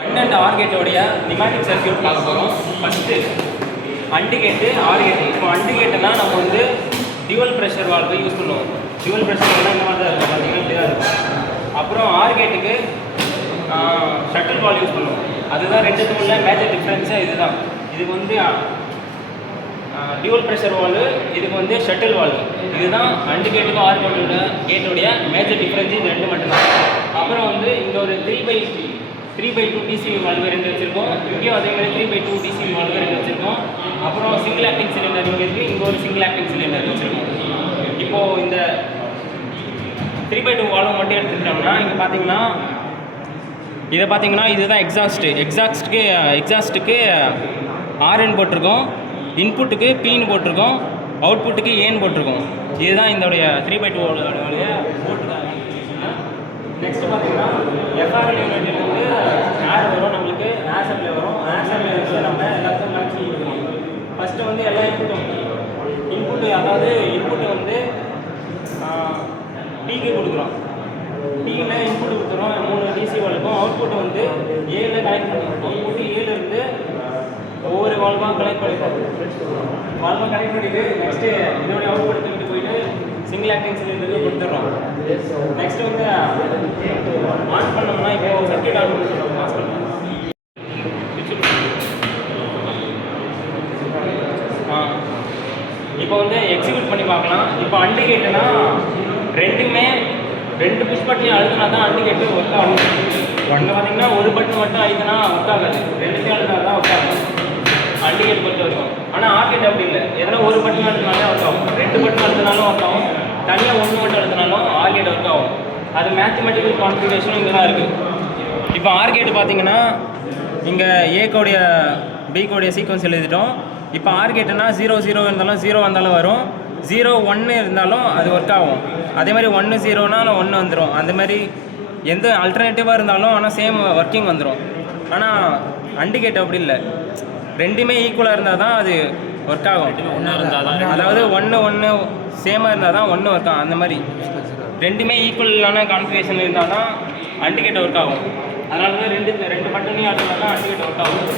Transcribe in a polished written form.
And R கேட்டோடைய நிமாட்டிக் circuit பார்க்க போகிறோம். First and கேட்டு ஆர் கேட்டு. இப்போ அண்டு கேட்டுனா நம்ம வந்து டியூவல் ப்ரெஷர் வால்வு யூஸ் பண்ணுவோம். டியூவல் ப்ரெஷர் வால்வு இந்த மாதிரி தான் இருக்கும், பார்த்தீங்கன்னா இப்படி தான் இருக்கும். அப்புறம் ஆர் கேட்டுக்கு ஷட்டில் வால்வு யூஸ் பண்ணுவோம். அதுதான் ரெண்டுத்துக்கும் உள்ள மேஜர் டிஃப்ரென்ஸே இதுதான். இதுக்கு வந்து டியூவல் ப்ரெஷர் வால்வு, இதுக்கு வந்து ஷட்டில் வால்வு. இதுதான் அண்டு கேட்டுக்கும் ஆர் கேட்டோடைய மேஜர் டிஃப்ரென்ஸ். இது ரெண்டு மட்டும்தான். அப்புறம் வந்து இங்கே ஒரு 3/2 டிசிவி வால்வு ரெண்டு வச்சுருக்கோம். இங்கேயும் அதே மாதிரி 3/2 டிசிவி வால்வு ரெண்டு வச்சுருக்கோம். அப்புறம் சிங்கிள் ஆக்டிங் சிலிண்டர் இங்கே இருக்குது, இங்கே ஒரு சிங்கிள் ஆக்டிங் சிலிண்டர் வச்சுருக்கோம். இப்போது இந்த 3/2 வால்வு மட்டும் எடுத்துக்கிட்டோம்னா இங்கே பார்த்தீங்கன்னா இதை பார்த்தீங்கன்னா இதுதான் எக்ஸாஸ்ட்டுக்கு ஆர்என் போட்டிருக்கோம், இன்புட்டுக்கு பின்னு போட்டிருக்கோம், அவுட்புட்டுக்கு ஏன்னு போட்டிருக்கோம். இதுதான் இதோடைய 3/2 வால்வுடைய போட்டுருக்காங்க. நெக்ஸ்ட் பார்த்தீங்கன்னா எஃப்ஆர்எல் யூனிட்ல வந்து ஏர் வரும், நம்மளுக்கு ஏர் சப்ளை வரும். ஏர் சப்ளை வச்சு நம்ம எல்லாத்தையும் கனெக்ட் பண்ணி கொடுக்கணும். ஃபஸ்ட்டு வந்து எல்லா இன்புட்டு அதாவது இன்புட்டு வந்து டிக்கு கொடுக்குறோம். டியில் இன்புட்டு கொடுக்குறோம் 3 டிசி வால்வுக்கும். அவுட்புட் வந்து ஏல கனெக்ட் பண்ணிடுறோம். அவுட்புட்டு ஏலேருந்து ஒவ்வொரு வால்வாக கனெக்ட் பண்ணிவிட்டு நெக்ஸ்ட்டு இதோடைய அவுட்புட் தூக்கிட்டு போயிட்டு சிங்கிள் ஆக்டிங் சிலிண்டருக்கு கொடுத்துட்றோம். நெக்ஸ்ட் வந்து ஆன் பண்ணோம்னா இப்போ சர்க்யூட் ஆன் பண்ணுறோம். ஆன் பண்ணோம் இப்போ வந்து எக்ஸிக்யூட் பண்ணி பார்க்கலாம். இப்போ அண்டு கேட்டுனா ரெண்டு புஷ் பட்டனையும் அழுத்தினா தான் அண்டு கேட்டு ஒர்க் ஆகும். ஒன்று பார்த்தீங்கன்னா ஒரு பட்டன் மட்டும் அழுத்தினா ஒர்க் ஆகாது, ரெண்டுத்தையும் அழுத்தினா தான் ஒர்க் ஆகும் அண்டு கேட் பொறுத்த வரைக்கும். ஆனால் ஆர் கேட் அப்படி இல்லை, எதனா ஒரு பட்டன் அழுத்தினாலே ஒர்க் ஆகும், 2 பட்டன் அழுத்தினாலும் ஒர்க் ஆகும், தனியாக 1 மட்டும் அழுத்தினாலும் ஆர் கேட் ஒர்க் ஆகும். அது மேத்தமெட்டிக்கல் கான்ஃபிகரேஷனும் இங்கே தான் இருக்குது. இப்போ ஆர் கேட்டு பார்த்தீங்கன்னா இங்கே ஏக்கோடைய பிகோடைய சீக்வன்ஸ் எழுதிட்டோம். இப்போ ஆர் கேட்டுனா 0 இருந்தாலும் 0 வந்தாலும் வரும், 0 1 இருந்தாலும் அது ஒர்க் ஆகும். அதே மாதிரி 1 0னாலும் 1 வந்துடும். அந்த மாதிரி எந்த அல்டர்னேட்டிவாக இருந்தாலும் ஆனால் சேம் ஒர்க்கிங் வந்துடும். ஆனால் அண்டு கேட் அப்படி இல்லை, ரெண்டுமே ஈக்குவலாக இருந்தால் தான் அது ஒர்க் ஆகும். அதாவது 1 சேமாக இருந்தால் தான் 1 ஒர்க் ஆகும். அந்த மாதிரி ரெண்டுமே ஈக்குவலான கான்ஃபிகரேஷன் இருந்தால் தான் அண்டு கேட் ஒர்க் ஆகும். அதனால தான் ரெண்டு பட்டனையும் அழுத்தினா தான் அண்டு கேட் ஒர்க் ஆகும்.